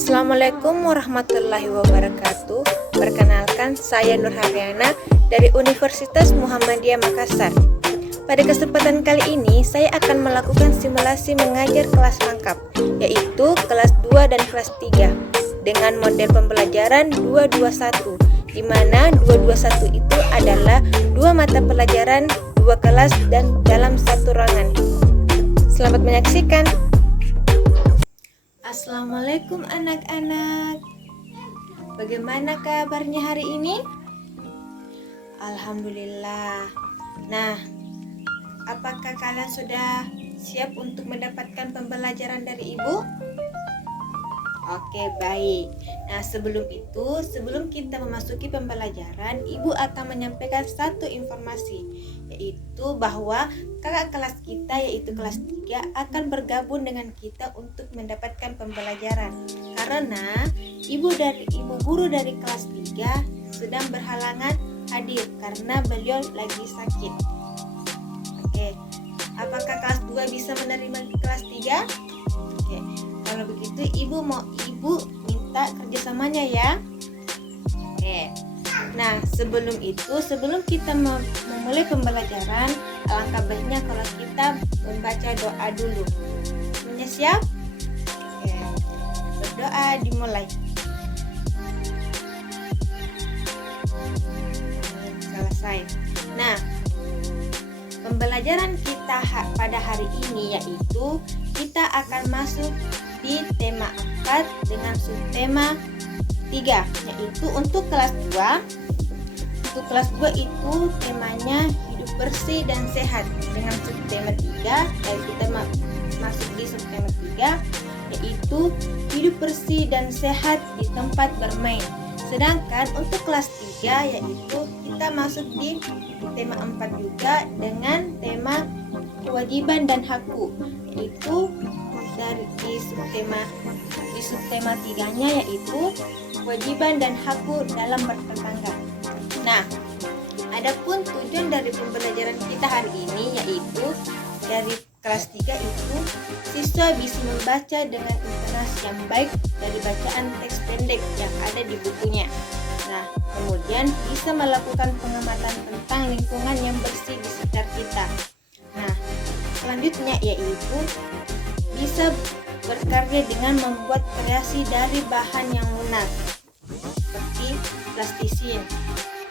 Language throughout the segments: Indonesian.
Assalamualaikum warahmatullahi wabarakatuh. Perkenalkan, saya Nur Haryana dari Universitas Muhammadiyah Makassar. Pada kesempatan kali ini, saya akan melakukan simulasi mengajar kelas lengkap, yaitu kelas 2 dan kelas 3, dengan model pembelajaran 221, di mana 221 itu adalah 2 mata pelajaran, 2 kelas, dan dalam satu ruangan. Selamat menyaksikan. Assalamualaikum anak-anak. Bagaimana kabarnya hari ini? Alhamdulillah. Nah, apakah kalian sudah siap untuk mendapatkan pembelajaran dari ibu? Oke, baik. Nah, sebelum kita memasuki pembelajaran, ibu akan menyampaikan satu informasi, yaitu bahwa kakak kelas kita, yaitu kelas 3, akan bergabung dengan kita untuk mendapatkan pembelajaran. Karena ibu guru dari kelas 3 sedang berhalangan hadir karena beliau lagi sakit. Oke. Apakah kelas 2 bisa menerima kelas 3? Oke. Kalau begitu ibu minta kerjasamanya ya. Oke. Nah, sebelum kita memulai pembelajaran, alangkah baiknya kalau kita membaca doa dulu. Semuanya siap? Oke. Berdoa dimulai. Selesai. Nah, pembelajaran kita pada hari ini yaitu kita akan masuk di tema 4 dengan subtema 3, yaitu untuk kelas 2. Untuk kelas 2 itu temanya hidup bersih dan sehat dengan subtema 3, dan kita masuk di subtema 3 yaitu hidup bersih dan sehat di tempat bermain. Sedangkan untuk kelas 3 yaitu kita masuk di tema 4 juga dengan tema kewajiban dan hakku, yaitu di subtema 3-nya yaitu kewajiban dan hakku dalam bertetangga. Nah, adapun tujuan dari pembelajaran kita hari ini yaitu dari kelas 3 itu siswa bisa membaca dengan intonasi yang baik dari bacaan teks pendek yang ada di bukunya. Nah, kemudian bisa melakukan pengamatan tentang lingkungan yang bersih di sekitar kita. Nah, selanjutnya yaitu bisa berkarya dengan membuat kreasi dari bahan yang lunak seperti plastisin.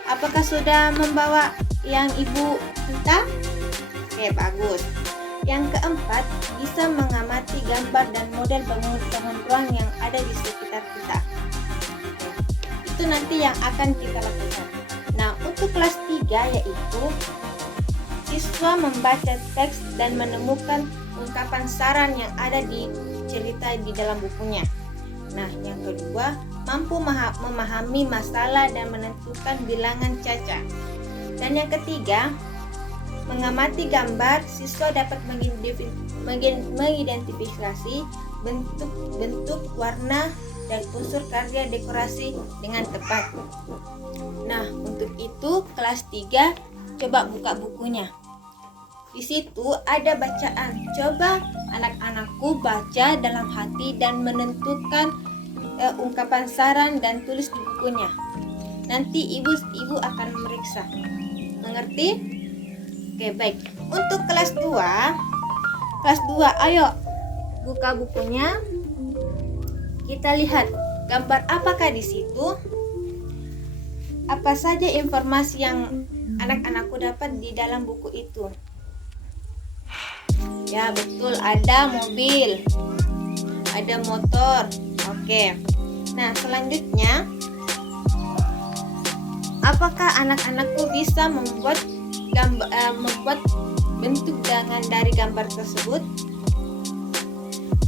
Apakah sudah membawa yang ibu minta? Oke, bagus. Yang keempat, bisa mengamati gambar dan model bangunan ruang yang ada di sekitar kita. Itu nanti yang akan kita lakukan. Nah, untuk kelas 3 yaitu siswa membaca teks dan menemukan ungkapan saran yang ada di cerita di dalam bukunya. Nah, yang kedua, mampu memahami masalah dan menentukan bilangan caca. Dan yang ketiga, mengamati gambar, siswa dapat mengidentifikasi bentuk, warna, dan unsur karya dekorasi dengan tepat. Nah, untuk itu kelas 3 coba buka bukunya. Di situ ada bacaan. Coba anak-anakku baca dalam hati dan menentukan ungkapan saran dan tulis di bukunya. Nanti ibu akan memeriksa. Mengerti? Oke, baik. Untuk kelas 2, ayo buka bukunya. Kita lihat gambar apakah di situ. Apa saja informasi yang anak-anakku dapat di dalam buku itu? Ya, betul, ada mobil, ada motor. Oke. Nah, selanjutnya, apakah anak-anakku bisa membuat bentuk dari gambar tersebut?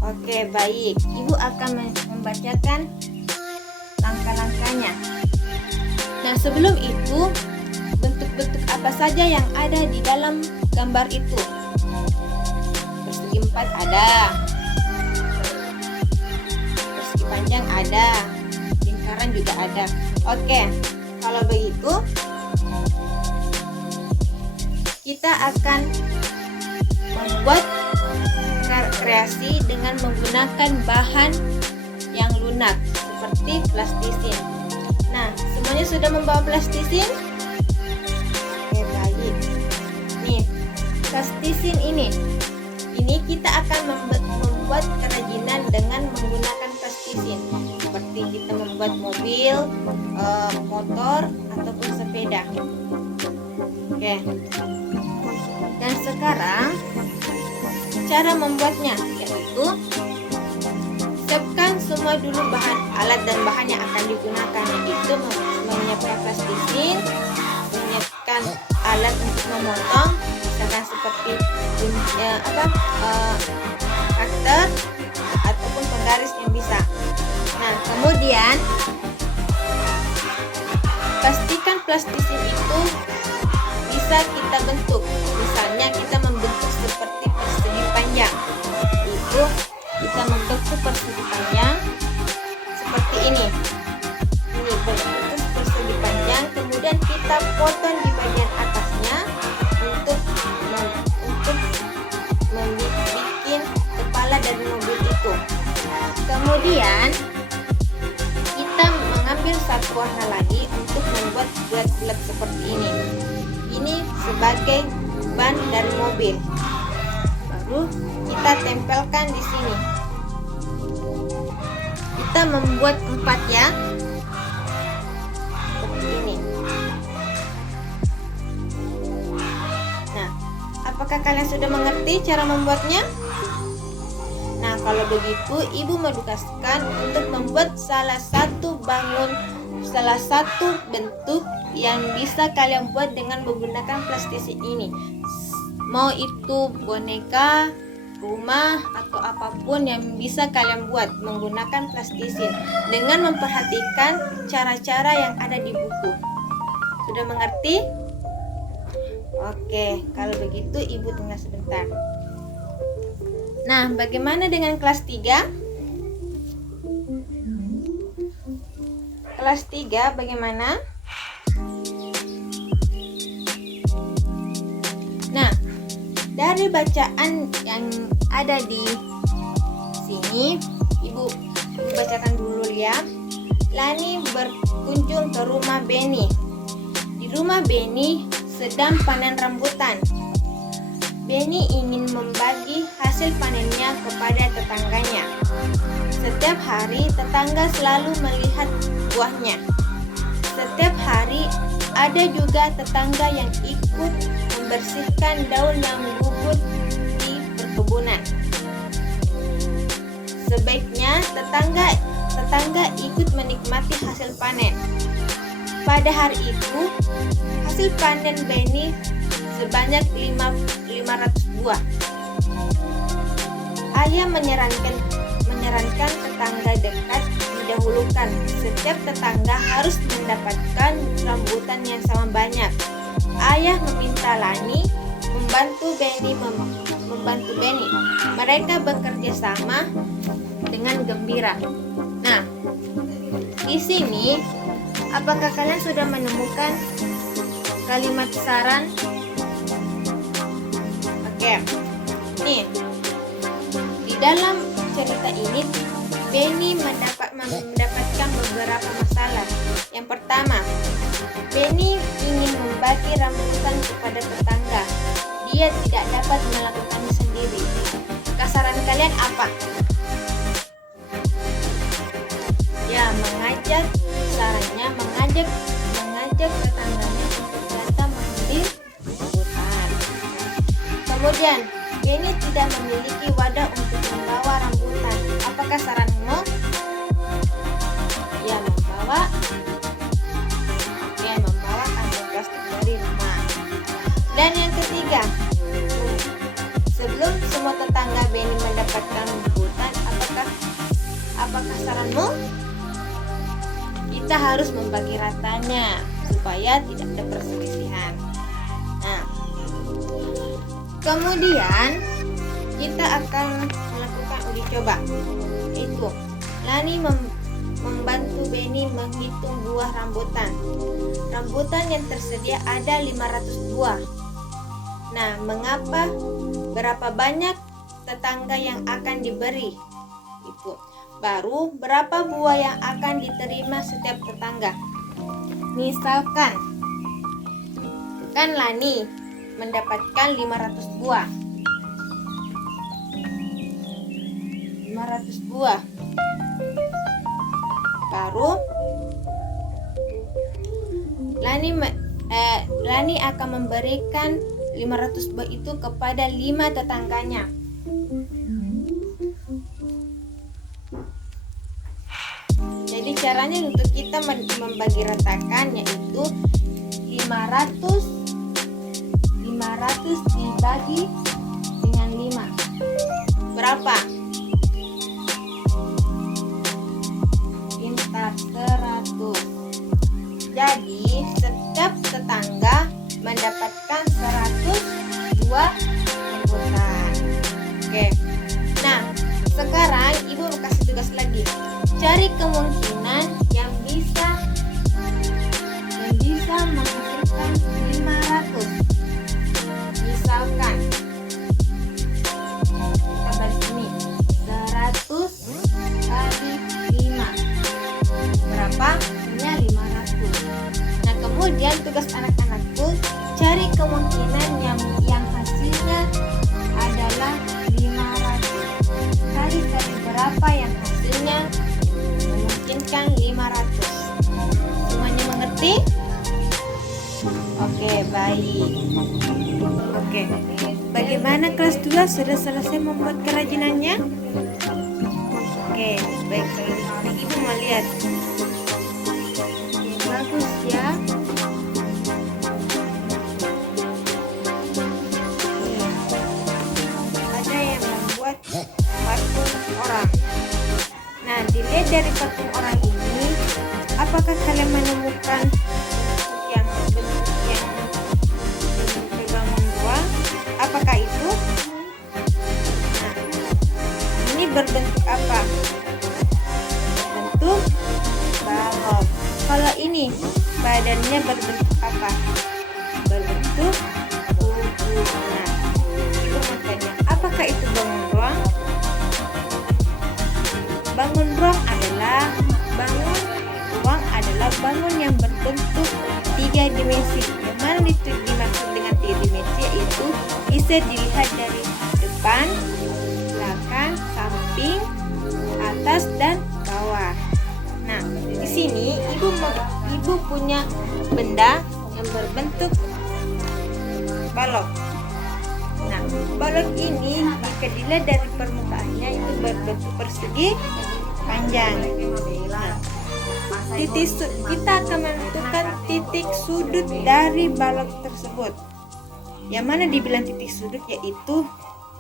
Oke, baik. Ibu akan membacakan langkah-langkahnya. Nah, sebelum itu, bentuk-bentuk apa saja yang ada di dalam gambar itu? Persegi 4 ada, persegi panjang ada, lingkaran juga ada. Oke, kalau begitu kita akan membuat kreasi dengan menggunakan bahan yang lunak seperti plastisin. Nah, semuanya sudah membawa plastisin? Oke, baik. Nih, plastisin ini kita akan membuat kerajinan dengan menggunakan plastisin. Seperti kita membuat mobil, motor, ataupun sepeda. Oke. Dan sekarang cara membuatnya yaitu siapkan semua dulu alat dan bahan yang akan digunakan, yaitu menyiapkan plastisin, menyiapkan alat untuk memotong, misalkan seperti cutter ataupun penggaris yang bisa. Nah, kemudian pastikan plastisin itu bisa kita bentuk. Misalnya kita membentuk seperti persegi panjang. Itu kita membentuk persegi panjang seperti ini. Ini bentuk persegi panjang, kemudian kita potong di bagian atasnya untuk membuat kepala dari mobil itu. Kemudian kita mengambil satu warna lagi untuk membuat bulat-bulat seperti ini. Ini sebagai ban dari mobil. Baru kita tempelkan di sini. Kita membuat 4 ya. Seperti ini. Nah, apakah kalian sudah mengerti cara membuatnya? Nah, kalau begitu Ibu menugaskan untuk membuat salah satu bentuk yang bisa kalian buat dengan menggunakan plastisin ini. Mau itu boneka, rumah, atau apapun yang bisa kalian buat menggunakan plastisin dengan memperhatikan cara-cara yang ada di buku. Sudah mengerti? Oke, kalau begitu Ibu tunggu sebentar. Nah, bagaimana dengan kelas 3? Kelas 3 bagaimana? Nah, dari bacaan yang ada di sini, Ibu bacakan dulu ya. Lani berkunjung ke rumah Beni. Di rumah Beni sedang panen rambutan. Beni ingin membagi hasil panennya kepada tetangganya. Setiap hari tetangga selalu melihat buahnya. Setiap hari ada juga tetangga yang ikut membersihkan daun yang gugur di perkebunan. Sebaiknya tetangga ikut menikmati hasil panen. Pada hari itu, hasil panen Beni sebanyak 500 buah. Ayah menyarankan tetangga dekat didahulukan. Setiap tetangga harus mendapatkan rambutan yang sama banyak. Ayah meminta Lani membantu Beni. Mereka bekerja sama dengan gembira. Nah, di sini apakah kalian sudah menemukan kalimat saran? Oke. Nih, di dalam cerita ini Beni mendapatkan beberapa masalah. Yang pertama, Beni ingin membagi rambutan kepada tetangga. Dia tidak dapat melakukannya sendiri. Saran kalian apa? Ya, mengajak tetangganya untuk datang mengambil rambutan. Kemudian, Beni tidak memiliki wadah untuk membawa rambutan. Apakah saranmu? Ya, membawa kantong plastik dari rumah. Dan yang ketiga, sebelum semua tetangga Beni mendapatkan rambutan, apakah saranmu? Kita harus membagi ratanya supaya tidak ada perselisihan. Nah, kemudian kita akan melakukan uji coba. Itu Lani membantu Beni menghitung buah rambutan. Rambutan yang tersedia ada 500 buah. Nah, berapa banyak tetangga yang akan diberi? Itu baru berapa buah yang akan diterima setiap tetangga. Misalkan kan Lani mendapatkan 500 buah. 500 buah. Baru Lani akan memberikan 500 buah itu kepada 5 tetangganya. Jadi caranya untuk kita membagi ratakan yaitu 500 dibagi dengan 5. Berapa? Pintar, 100. Jadi setiap tetangga mendapatkan 100 buah rambutan. Oke. Nah, sekarang Ibu mau kasih tugas lagi. Cari kemungkinan yang bisa menghasilkan 500. Misalkan kita balik ini 100 kali 5 berapa? Hasilnya 500. Nah, kemudian tugas anak-anakku cari kemungkinan yang hasilnya adalah 500 kali berapa yang hasilnya memungkinkan 500. Semuanya mengerti? Oke, baik. Oke, bagaimana kelas 2 sudah selesai membuat kerajinannya? Oke, baik. Kalau Ibu mau lihat. Bagus ya. Ada yang membuat patung orang. Nah, dilihat dari patung orang ini, apakah kalian menemukan apakah itu? Nah, ini berbentuk apa? Bentuk balok. Kalau ini badannya berbentuk apa? Berbentuk kubu. Nah, Ibu mau tanya, apakah itu bangun ruang? Bangun ruang adalah bangun yang berbentuk 3 dimensi. Yang mana dimaksud dengan 3 dimensi yaitu bisa dilihat dari depan, belakang, samping, atas dan bawah. Nah, di sini Ibu punya benda yang berbentuk balok. Nah, balok ini jika dilihat dari permukaannya itu berbentuk persegi panjang. Nah, kita akan menentukan titik sudut dari balok tersebut. Yang mana dibilang titik sudut yaitu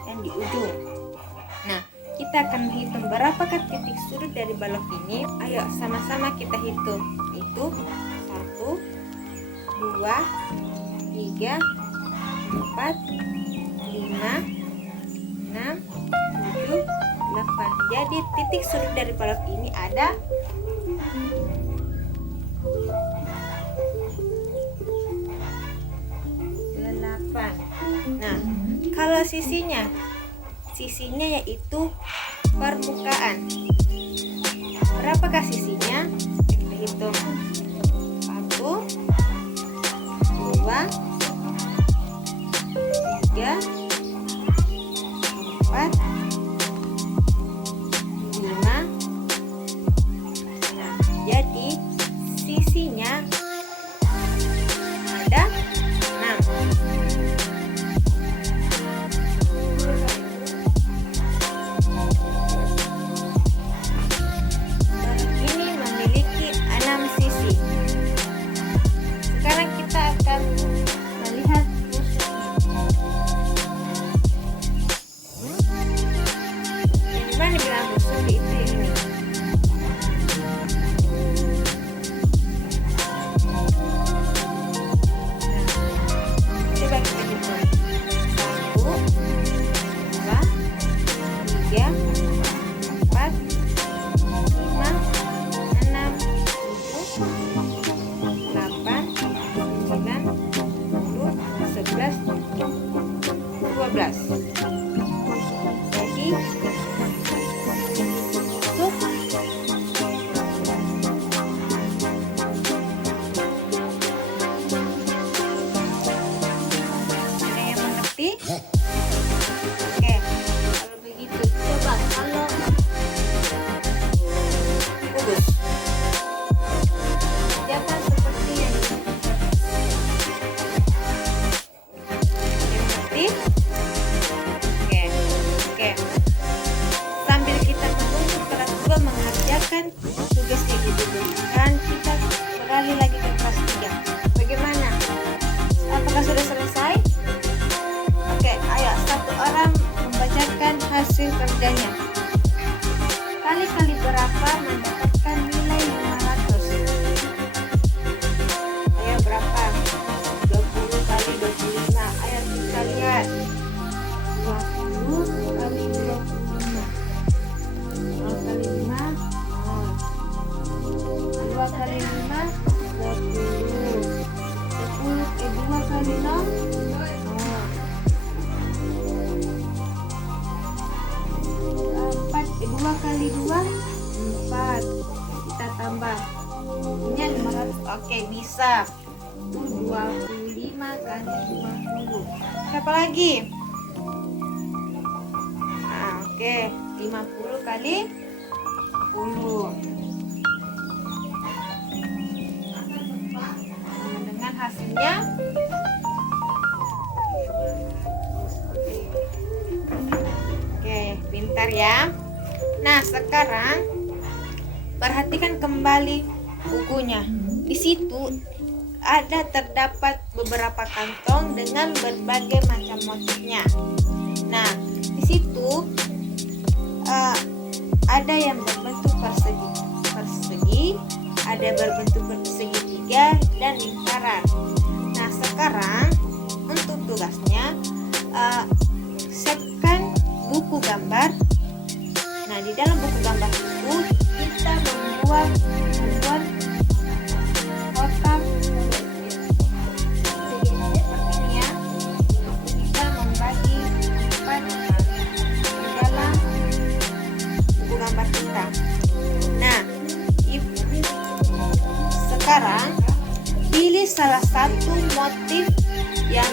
yang di ujung. Nah, kita akan menghitung berapakah titik sudut dari balok ini. Ayo sama-sama kita hitung. Itu 1, 2, 3, 4, 5, 6, 7, 8. Jadi titik sudut dari balok ini ada 8. Nah, kalau sisinya yaitu permukaan. Berapakah sisinya? Kita hitung. 1, 2, 3, 4, 5. Nah, jadi sisinya ada 6. Ini memiliki 6 sisi. Sekarang kita akan melihat yang dimana bilang busuk itu ini. Coba kita hitung. 1, 2, 3, 4, 5, 6, 7, 8, 9, 10, 11, 12. Jadi untuk Oke, kalau begitu coba kalau kubus kerjakan seperti yang mengerti? Oke. Sambil kita menunggu kelas 2 mengerjakan tugas yang diberikan, kita beralih lagi ke kelas 3. Bagaimana? Apakah sudah selesai? Oke, ayo satu orang membacakan hasil kerjanya. Kali-kali berapa mendapatkan nilai 500? Ayo berapa? 20 kali 25. Ayo kita lihat. 20 kali 25. 0 kali 5, 0. 2 kali 5, 20. 2 kali 0, 2 kali 2, 4. Kita tambah. Ini 500. Oke, bisa. 25 kali 20. Siapa lagi? Nah, oke. 50 kali 10. Dengan hasilnya oke, pintar ya. Nah, sekarang perhatikan kembali bukunya. Di situ ada terdapat beberapa kantong dengan berbagai macam motifnya. Nah, di situ ada yang berbentuk persegi, ada berbentuk segitiga dan lingkaran. Nah, sekarang untuk tugasnya siapkan buku gambar. Nah, di dalam buku gambar itu kita membuat kotak seperti ini ya. Kita membagi empat di dalam buku gambar kita. Nah, sekarang pilih salah satu motif yang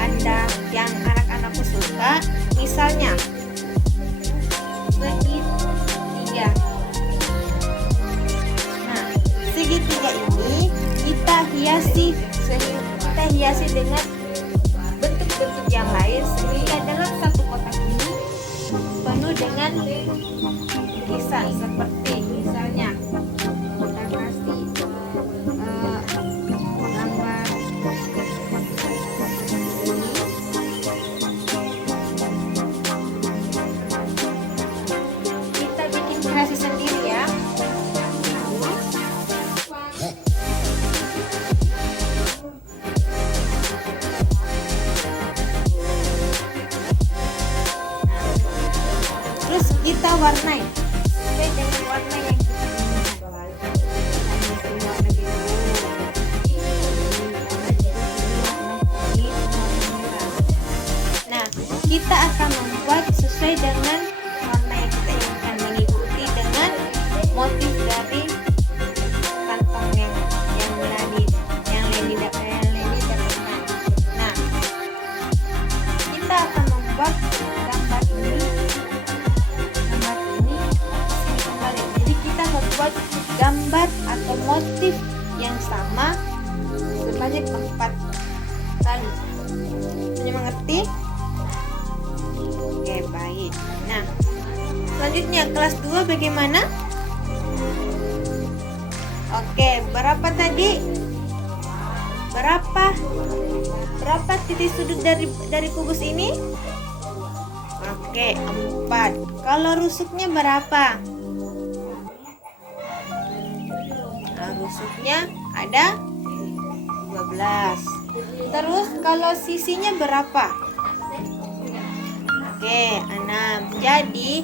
anak-anakku suka, misalnya segitiga. Nah, segitiga ini kita hiasi dengan bentuk-bentuk yang lain sehingga dalam satu kotak ini penuh dengan lukisan seperti misalnya kita kasih gambar kita bikin kreasi sendiri ya. Terus kita warnai sesuai dengan warna yang kita inginkan. Warna biru, nah, kita akan membuat sesuai dengan warna yang kita inginkan, mengikuti dengan motif dari kantong yang Leni dapatkan. Nah, kita akan membuat gambar ini kembali. Jadi kita membuat gambar atau motif yang sama sebanyak 4 kali. Sudah mengerti? Oke, baik. Nah, selanjutnya kelas 2 bagaimana? Oke, berapa tadi? Berapa titik sudut dari kubus ini? Oke, 4. Kalau rusuknya berapa? Nah, rusuknya ada 12. Terus kalau sisinya berapa? Oke, 6. Jadi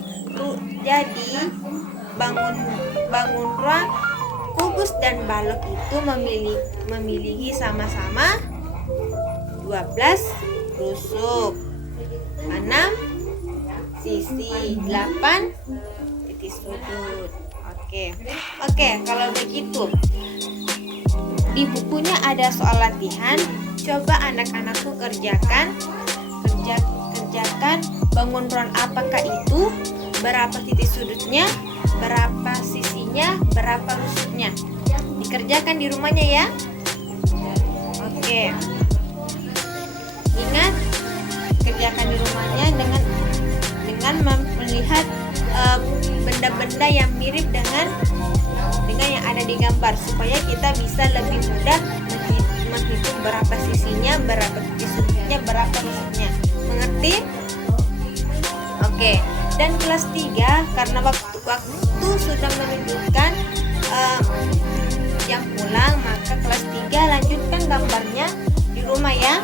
bangun ruang kubus dan balok itu memiliki sama-sama 12 rusuk, 6 sisi, 8 titik sudut. Oke, kalau begitu di bukunya ada soal latihan. Coba anak-anakku kerjakan bangun ruang apakah itu, berapa titik sudutnya, berapa sisinya, berapa rusuknya. Dikerjakan di rumahnya ya. Oke. Ingat, kerjakan di rumahnya dengan melihat benda-benda yang mirip dengan yang ada di gambar, supaya kita bisa lebih mudah menghitung berapa sisinya, berapa titik sudutnya, berapa rusuknya. Mengerti? Oke. Dan kelas 3, karena waktu sudah menunjukkan jam pulang, maka kelas 3 lanjutkan gambarnya di rumah ya.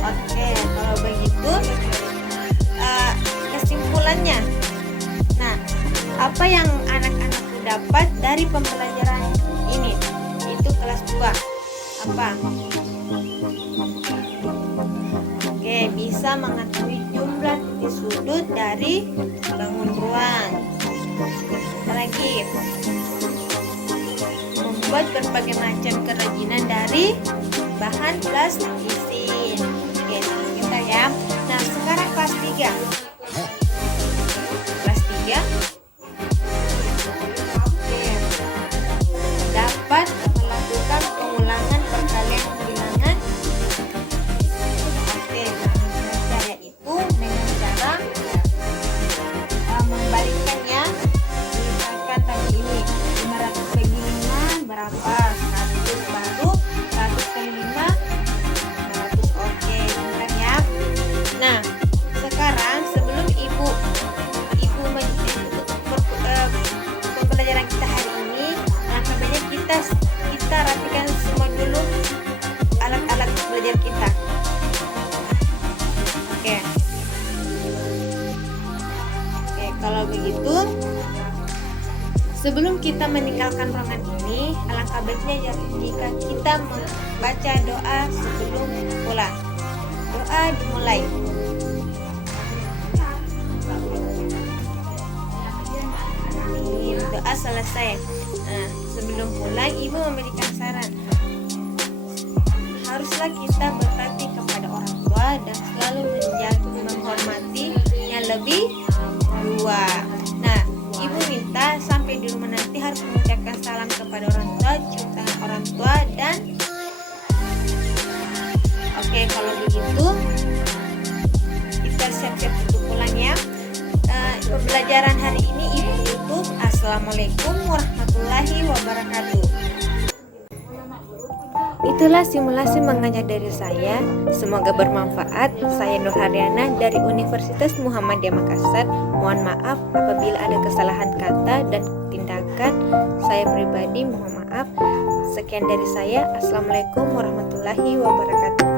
Oke, kalau begitu kesimpulannya. Nah, apa yang anak-anak dapat dari pembelajaran ini? Itu kelas 2. Apa? Oke, bisa mengetahui jumlah titik sudut dari bangun ruang. Lagi, membuat berbagai macam kerajinan dari bahan plastisin. Oke, kita ya. Nah, sekarang kelas 3. Kelas 3 dapat melakukan pengulangan perkalian bilangan. Oke, cara itu dengan cara membalikkannya. Misalkan tadi ini 500 bagi 5 berapa? 100 baru 100 kali 5 100. Oke, bentar ya. Nah, sekarang sebelum ibu pembelajaran kita hari ini, langkah baiknya kita rapikan semua dulu alat-alat belajar kita. Oke, kalau begitu, sebelum kita meninggalkan ruangan ini, alangkah baiknya jika kita membaca doa sebelum pulang. Doa dimulai. Doa selesai. Nah, sebelum pulang, ibu memberikan saran. Haruslah kita berbakti kepada orang tua dan selalu menghormati yang lebih tua. Nah, ibu minta sampai di rumah nanti harus mengucapkan salam kepada orang tua, cium tangan orang tua, dan oke, kalau begitu kita siap-siap untuk pulang ya. Pembelajaran hari ini ibu tutup. Assalamualaikum warahmatullahi wabarakatuh. Itulah simulasi mengajar dari saya. Semoga bermanfaat. Saya Nur Haryana dari Universitas Muhammadiyah Makassar. Mohon maaf apabila ada kesalahan kata dan tindakan. Saya pribadi mohon maaf. Sekian dari saya. Assalamualaikum warahmatullahi wabarakatuh.